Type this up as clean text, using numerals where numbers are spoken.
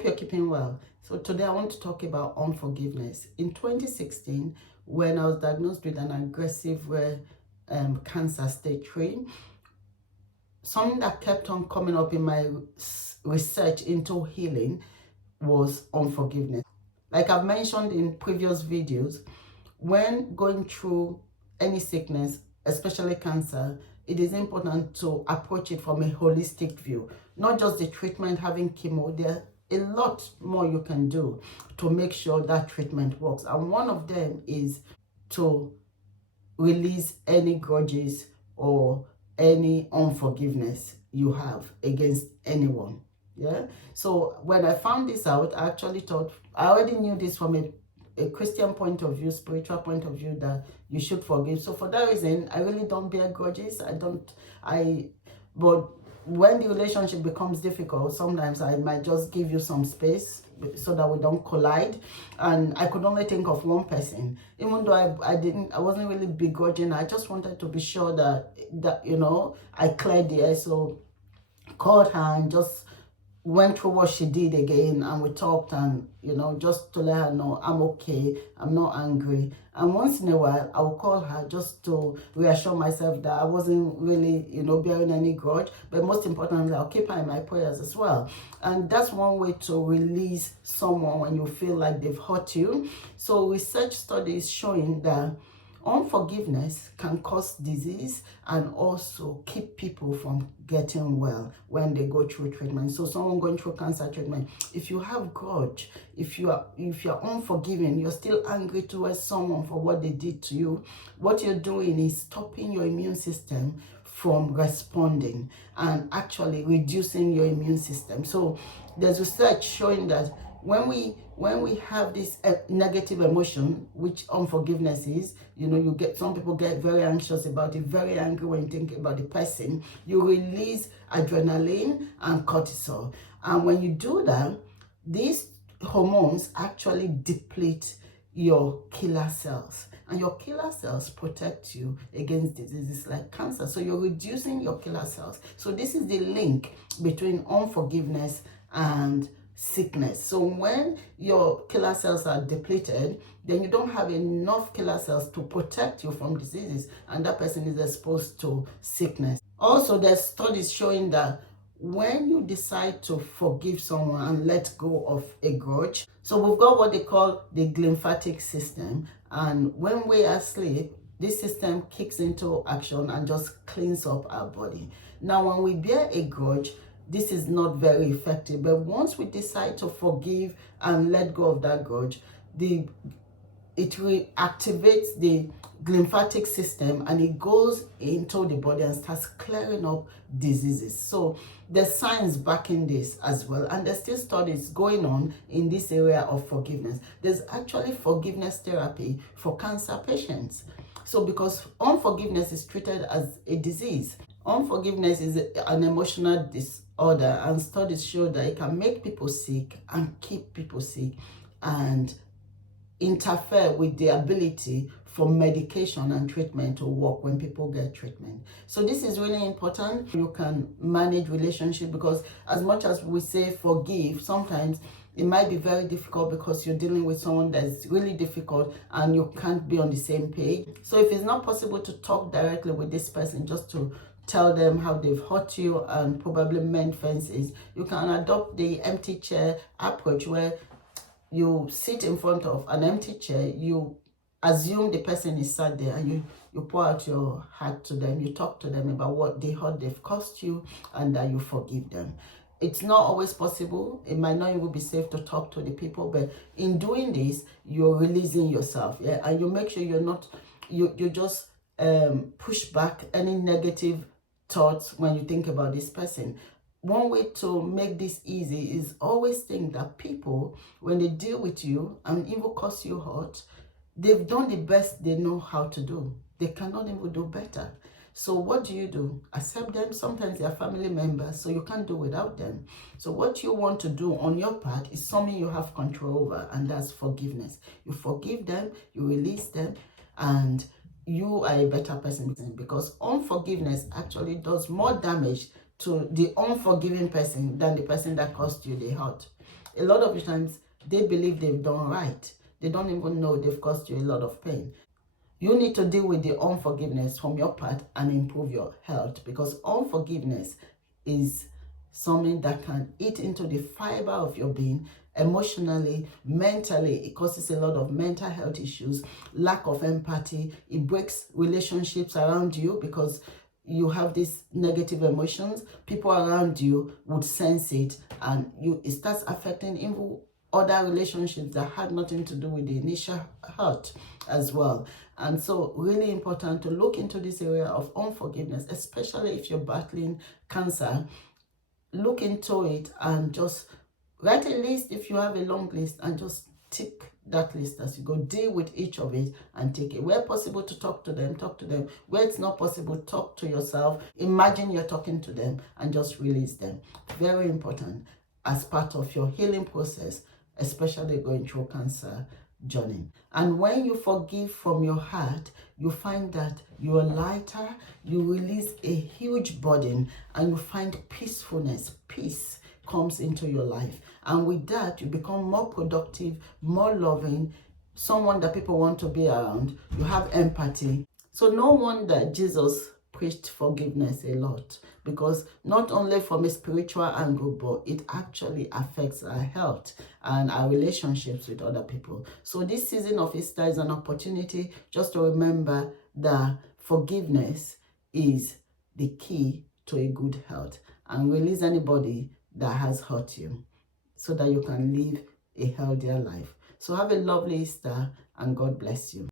hope you're keeping well. So today I want to talk about unforgiveness. In 2016, when I was diagnosed with an aggressive rare cancer stage 3, something that kept on coming up in my research into healing was unforgiveness. Like I've mentioned in previous videos, when going through any sickness, especially cancer, it is important to approach it from a holistic view, not just the treatment, having chemo. There a lot more you can do to make sure that treatment works, and one of them is to release any grudges or any unforgiveness you have against anyone. Yeah. So when I found this out, I actually thought, I already knew this from a Christian point of view, spiritual point of view, that you should forgive. So for that reason, I really don't bear grudges. But when the relationship becomes difficult, sometimes I might just give you some space so that we don't collide. And I could only think of one person, even though I wasn't really begrudging. I just wanted to be sure that I cleared the air. So called her and just went through what she did again, and we talked, and just to let her know I'm okay, I'm not angry. And once in a while I will call her just to reassure myself that I wasn't really bearing any grudge, but most importantly, I'll keep her in my prayers as well. And that's one way to release someone when you feel like they've hurt you. So research studies showing that unforgiveness can cause disease and also keep people from getting well when they go through treatment. So someone going through cancer treatment, if you have grudge, if you're unforgiving, you're still angry towards someone for what they did to you, what you're doing is stopping your immune system from responding and actually reducing your immune system. So there's research showing that when we have this negative emotion, which unforgiveness is, some people get very anxious about it, very angry when you think about the person. You release adrenaline and cortisol, and when you do that, these hormones actually deplete your killer cells, and your killer cells protect you against diseases like cancer. So you're reducing your killer cells. So this is the link between unforgiveness and sickness. So when your killer cells are depleted, then you don't have enough killer cells to protect you from diseases, and that person is exposed to sickness. Also, there's studies showing that when you decide to forgive someone and let go of a grudge, so we've got what they call the lymphatic system, and when we are asleep, this system kicks into action and just cleans up our body. Now, when we bear a grudge, this is not very effective, but once we decide to forgive and let go of that grudge, it reactivates the lymphatic system, and it goes into the body and starts clearing up diseases. So there's science backing this as well, and there's still studies going on in this area of forgiveness. There's actually forgiveness therapy for cancer patients. So because unforgiveness is treated as a disease, unforgiveness is an emotional disorder, and studies show that it can make people sick and keep people sick and interfere with the ability for medication and treatment to work when people get treatment. So this is really important. You can manage relationship, because as much as we say forgive, sometimes it might be very difficult because you're dealing with someone that's really difficult and you can't be on the same page. So if it's not possible to talk directly with this person, just to tell them how they've hurt you and probably mend fences, you can adopt the empty chair approach, where you sit in front of an empty chair, you assume the person is sat there, and you pour out your heart to them, you talk to them about what they hurt they've caused you, and that you forgive them. It's not always possible. It might not even be safe to talk to the people, but in doing this, you're releasing yourself, yeah, and you make sure you just push back any negative thoughts when you think about this person. One way to make this easy is always think that people, when they deal with you and even cause you hurt, they've done the best they know how to do. They cannot even do better. So what do? Accept them. Sometimes they are family members, so you can't do without them. So what you want to do on your part is something you have control over, and that's forgiveness. You forgive them, you release them, and you are a better person, because unforgiveness actually does more damage to the unforgiving person than the person that caused you the hurt. A lot of the times, they believe they've done right. They don't even know they've caused you a lot of pain. You need to deal with the unforgiveness from your part and improve your health, because unforgiveness is something that can eat into the fiber of your being emotionally, mentally. It causes a lot of mental health issues, lack of empathy. It breaks relationships around you because you have these negative emotions. People around you would sense it, and it starts affecting even other relationships that had nothing to do with the initial hurt as well. And so really important to look into this area of unforgiveness, especially if you're battling cancer. Look into it and just write a list if you have a long list, and just tick that list as you go. Deal with each of it and take it. Where possible to talk to them, talk to them. Where it's not possible, talk to yourself. Imagine you're talking to them and just release them. Very important as part of your healing process, especially going through cancer journey. And when you forgive from your heart, you find that you are lighter, you release a huge burden, and you find peacefulness. Peace comes into your life, and with that you become more productive, more loving, someone that people want to be around. You have empathy. So no wonder Jesus preached forgiveness a lot, because not only from a spiritual angle, but it actually affects our health and our relationships with other people. So this season of Easter is an opportunity just to remember that forgiveness is the key to a good health, and release anybody that has hurt you so that you can live a healthier life. So have a lovely Easter, and God bless you.